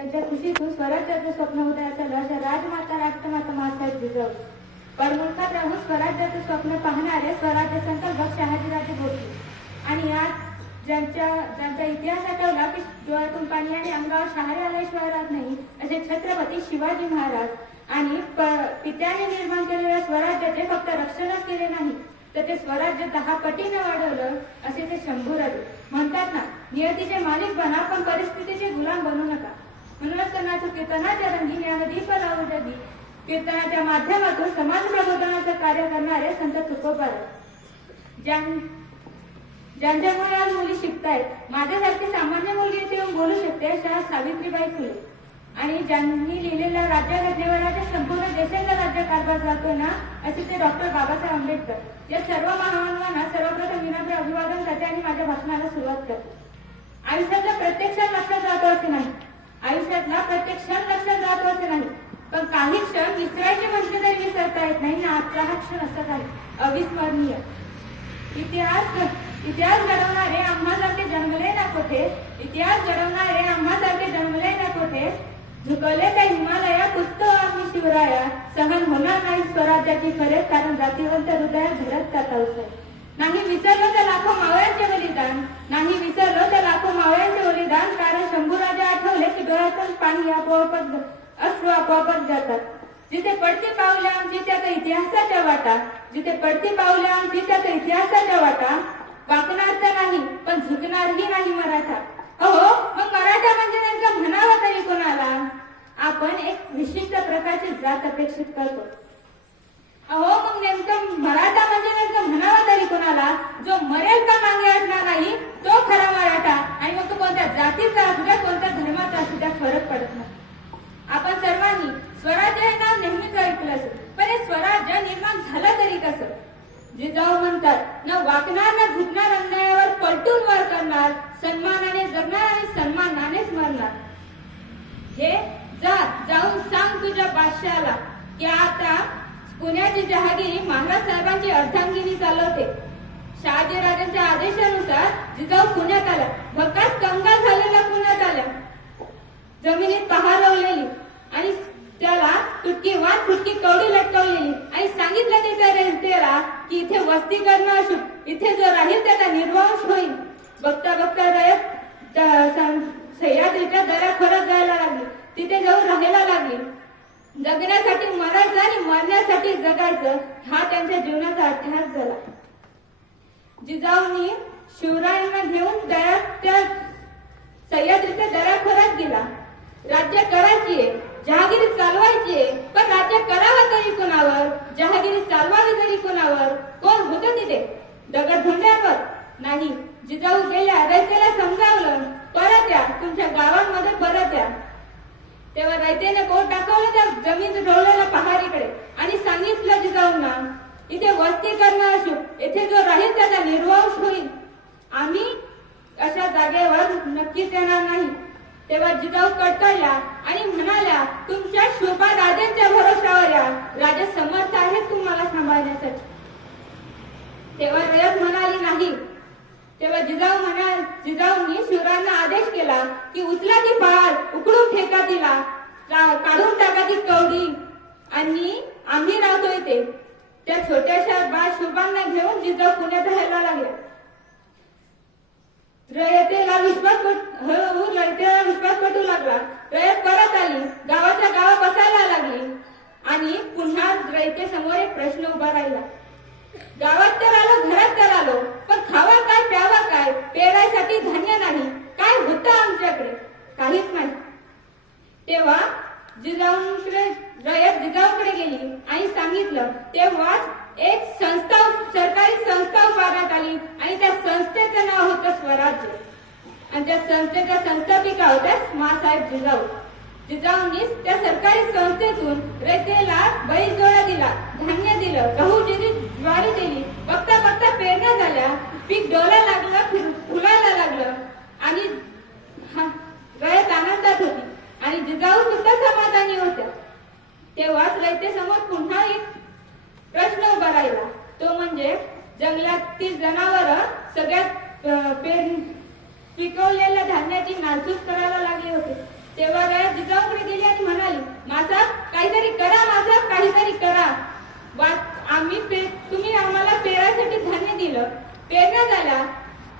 त्यांच्या खुशीतून स्वराज्याचं स्वप्न उदयाचं अशा राजमाता राष्ट्रमाता मासाहेब जिजाऊ परमुलकात राहून स्वराज्याचं स्वप्न पाहणारे स्वराज्य संकल्पक शहाजीराजे भोसले आणि आज ज्यांचा इतिहास आठवला की डोळ्यातून पाणी आणि अंगावर शहारे आल्याशिवाय राहत नाही असे छत्रपती शिवाजी महाराज आणि पित्याने निर्माण केलेल्या स्वराज्याचे फक्त रक्षणच केले नाही तर ते स्वराज्य 10 पटीने वाढवलं असे ते शंभूराजे म्हणतात ना, नियतीचे मालिक बना पण परिस्थितीचे गुलाम बनू नका. म्हणूनच त्यांना कीर्तनाच्या रंगी या दीप लावू जगी कीर्तनाच्या माध्यमातून समाज प्रबोधनाचं कार्य करणारे संत तुकोबाराय ज्यांच्यामुळे आज मुली शिकतायत. माझ्यासारखी सामान्य मुलगी इथे येऊन बोलू शकते अशा सावित्रीबाई फुले आणि ज्यांनी लिहिलेल्या राज्यघटनेवर संपूर्ण देशाचा राज्यकारभार जातो ना असे ते डॉक्टर बाबासाहेब आंबेडकर. या सर्व महामानवांना सर्वप्रथम विनम्र अभिवादन करते आणि माझ्या भाषणाला सुरुवात करते. आयुष्यातला प्रत्येक क्षण लक्षात राहतो असे नाही, आयुष्यातला प्रत्येक क्षण लक्षात राहतो असे नाही, पण काही क्षण विसरायचे म्हटले तरी विसरता येत नाही ना. आजचा हा क्षण असा आहे अविस्मरणीय. इतिहास घडवणारे आम्हासारखे जन्मले ना कोठे, इतिहास घडवणारे आम्हासारखे जन्मले ना कोठे, झुकवले त्या हिमालया पुसतो आम्ही शिवराया, सहन होणार नाही स्वराज्याची फरक कारण जातीवंत हृदयात धरत का तवसर. नाही विसरलो त्या लाखो मावळ्यांचे बलिदान, नाही विसरलो त्या लाखो मावळ्यांचे बलिदान कारण शंभूराजे आठवले की डोळ्यातून पाणी आपोआपच अश्रू आपोआपच जातात. जिथे पडती पावले आमची त्याचा इतिहासाच्या वाटा, जिथे पडती पावले आमची त्याचा इतिहासाच्या वाटा, वाकणार तर नाही पण झुकणारही नाही मराठा. अहो मग मराठा म्हणजे नेमका म्हणावा तरी कोणाला? आपण एक विशिष्ट प्रकारची जात अपेक्षित करतो. अहो मग नेमकं मराठा म्हणजे नेमकं म्हणावा तरी कोणाला? जो मरेल का मागे हटणार नाही तो खरा मराठा. आणि मग तो कोणत्या जातीचा असू द्या कोणत्या धर्माचा असू द्या फरक पडत नाही. आपण सर्वांनी स्वराज्य हे नाव नेहमीच ऐकलं असेल, पण हे स्वराज्य निर्माण झालं तरी कसं? जिजाऊ म्हणतात न वाकणार न झुकणार, अन्यायावर पलटून वर करणार, सन्मानाने जगणार आणि सन्मानानेच मरणार. हे जाऊन सांग तुझ्या बादशाहाला की आता पुण्याची जहागिरी महाराज साहेबांची अर्धांगिनी चालवते. शहाजीराजांच्या आदेशानुसार जिजाऊ पुण्यात आल्या, भकास कंगाल झालेल्या पुण्यात आल्या, जमिनीत पहार लावलेली आणि त्याला तुटकी वाट फुटकी कवडी लटकवलेली आणि सांगितलं तिथे रेलतेला की इथे वस्ती करणं असू, इथे जो राहील त्याचा निर्वंश होईल. बघता बघता रयत सह्याद्रीच्या दऱ्या खोऱ्यात जायला लागली, तिथे जाऊन राहायला लागली. जगण्यासाठी मरायचं आणि मरण्यासाठी जगायचं हा त्यांच्या जीवनाचा अभ्यास झाला. जिजाऊंनी शिवरायांना घेऊन त्या सह्याद्रीच्या दऱ्याखोऱ्यात गेला. राज्य करायचीये, जहागिरी चालवायची, पण राज्य करावं तरी कोणावर, जहागिरी चालवावी तरी कोणावर? कोण होतं तिथे? दगडधोंड्यावर नाही. जिजाऊ गेल्या, रयतेला समजावलं परत या, तुमच्या गावांमध्ये परत या. तेव्हा रयतेने बोट दाखवलं त्या जमीन ढवळलेल्या पहाडीकडे आणि सांगितलं जिजाऊंना इथे वस्ती करणं असू, इथे जो राहील त्याचा निर्वंश होईल. आम्ही अशा जागेवर नक्कीच येणार नाही. तेव्हा जिजाऊ कडकडल्या आणि म्हणाल्या तुमच्या शोभा राजांच्या भरोशावर या, राजा समर्थ आहेत तुम्हाला सांभाळण्यासाठी. तेव्हा रयत म्हणाली नाही. तेव्हा जिजाऊंनी शिवरायांना आदेश केला की उचला ती पहाड, उकडून फेका तिला, काढून टाका ती कवडी आणि आम्ही राहतो इथे. त्या छोट्याशा बाळ शोभांना घेऊन जिजाऊ पुण्यात राहायला लागल्या. रयतेला विश्वास पटू लागला. रयत परत आली, गावाच्या गावा बसायला लागली आणि पुन्हा रयते समोर एक प्रश्न उभा राहिला. गावात तर आलो, घरात तर आलो, पण खावा काय प्यावा काय, पेरायसाठी धान्य नाही, काय होतं आमच्याकडे? काहीच नाही. तेव्हा रयत जिजाऊकडे गेली आणि सांगितलं. तेव्हाच एक सरकारी संस्था उभारण्यात आली आणि त्या संस्थेचं नाव होतं स्वराज्य आणि त्या संस्थेच्या संस्थापिका होत्या मासाहेब जिजाऊ. जिजाऊंनी त्या सरकारी संस्थेतून रयतेला बैलजोडा दिला, धान्य दिलं, गहू दिली, ज्वारी दिली. बघता बघता पेरण्या झाल्या, पीक डोलायला लागलं, फुलायला लागलं आणि रयत आनंदात होती आणि जिजाऊ सुद्धा समाधानी होत्या. तेव्हाच रयतेसमोर पुन्हा एक प्रश्न उभा राहिला, तो म्हणजे जंगलातील जनावर सगळ्यात पिकवलेल्या धान्याची नासधूस करायला लागले होते. तेव्हा तेवढ्या जिजाऊकडे गेली आणि म्हणाली, मासाहेब काहीतरी करा, मासाहेब काहीतरी करा. तुम्ही आम्हाला पेरासाठी धान्य दिलं, पेरण्या झाल्या,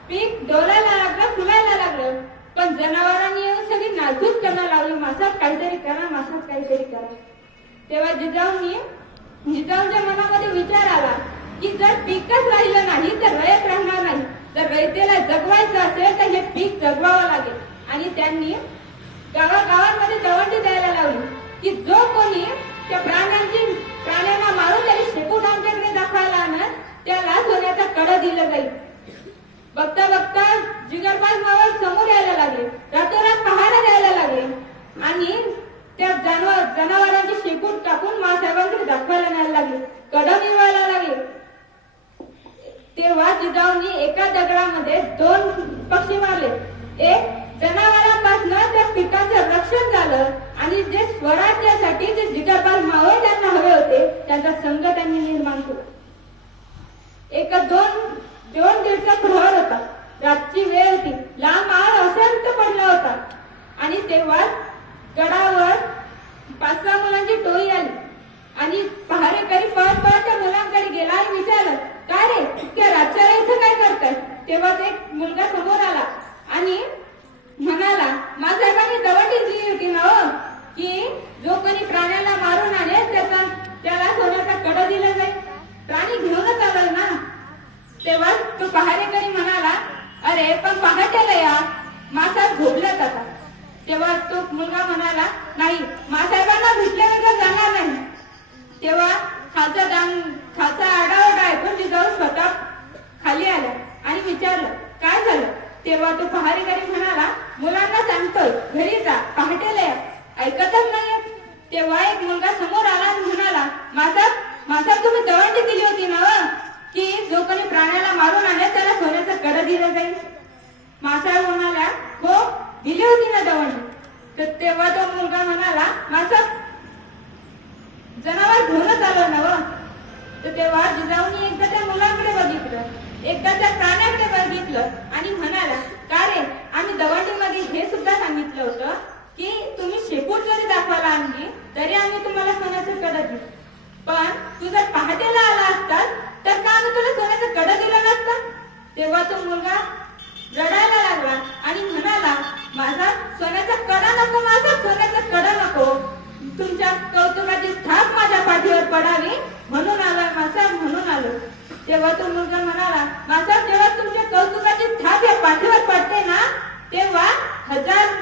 पीक डोलायला लागलं, फुलायला लागलं, पण जनावरांनी येऊन सगळी नासधूस करायला लावली. मासाहेब काहीतरी करा, मासाहेब काहीतरी करा. तेव्हा जिजाऊंच्या मनामध्ये विचार आला की जर पीकच राहिलं नाही तर रयत राहणार नाही. जर रयतेला जगवायचं असेल तर हे पीक जगवावं लागेल. आणि त्यांनी गावागावांमध्ये दवंडी द्यायला लावली की जो कोणी त्या प्राण्यांना मारून त्याने शेपूट आमच्याकडे दाखवायला आणत त्याला सोन्याचा कड दिलं जाईल. बघता बघता जिगरबाज मावळ समोर यायला लागले, रातोरात पहायला द्यायला लागले आणि त्या जनावरांची शेपूट टाकून मासाहेबांकडे दाखवायला न्यायला लागले, कड मिळवायला लागले. तेव्हा जिजाऊंनी एका दगडामध्ये 2 पक्षी मारले. एक जनावरांपासून त्या पिकाचं रक्षण झालं आणि जे स्वराज्यासाठी जे जिगरबाज मावळ त्यांना हवे होते त्यांचा संघ त्यांनी निर्माण केला. एक 2-1.5चा प्रहर होता, रातची वेळ होती, लांब आळ असंत पडला होता आणि तेव्हा गडावर 5-6 मुलांची टोळी आली आणि पहारेकरी पळत पळत त्या मुलांकडे गेला आणि विचारलं, काय रे त्या रातच्याला इथं काय करताय? तेव्हा एक मुलगा समोर आला आणि म्हणाला, मासाहेबांनी दवंडी दिली होती ना हो, की जो कोणी प्राण्याला मारून आणेल त्याला सोन्याचा कड दिला जाईल. प्राणी घेऊनच आलोय ना. तेव्हा तो पहारेकरी म्हणाला, अरे पण पहाटेला या, मासाहेब झोपल्यात आता. तेव्हा तो मुलगा म्हणाला, नाही मासाहेबांना भेटल्यानंतर जाणार नाही. तेव्हा खालचा आडाओरडा ऐकून जिजाऊ स्वतः खाली आल्या आणि विचारलं, काय झालं? तेव्हा तो पहारेकरी म्हणाला, मुलांना सांगतोय घरी जा, पहाटेला या, ऐकतच नाहीये. तेव्हा एक मुलगा समोर आला आणि म्हणाला, मासाहेब तुम्ही दवंडी दिली होती ना की जो कोणी प्राण्याला मारून आणेल त्याला सोन्याचा कड दिला जाईल. मासाहेब म्हणाला, हो दिली होती ना दवंडी. तर तेव्हा तो मुलगा म्हणाला, मासाहेब जनावर घेऊनच आलो ना. तर तेव्हा जिजाऊंनी एकदा त्या मुलांकडे बघितलं, एकदा त्या प्राण्याकडे बघितलं आणि म्हणाला, का रे आम्ही दवंडीमध्ये हे सुद्धा सांगितलं होतं की तुम्ही शेपूट जरी दाखवायला आणली तरी आम्ही तुम्हाला सोन्याचं कड दिलं, पण तू जर पहाटेला आला असतात तर का आम्ही तुला सोन्याचं कड दिलं नसतं? तेव्हा तो मुलगा रडायला लागला आणि म्हणाला, माझा सोन्याचा कडा नको, माझा सोन्याचा कडा नको, तुमच्या कौतुकाची थाप माझ्या पाठीवर पडावी म्हणून आलोय मासाहेब, म्हणून आलो. तेव्हा तो मुलगा म्हणाला, मासाहेब जेव्हा तुमच्या कौतुकाची थाप या पाठीवर पडते ना तेव्हा 1000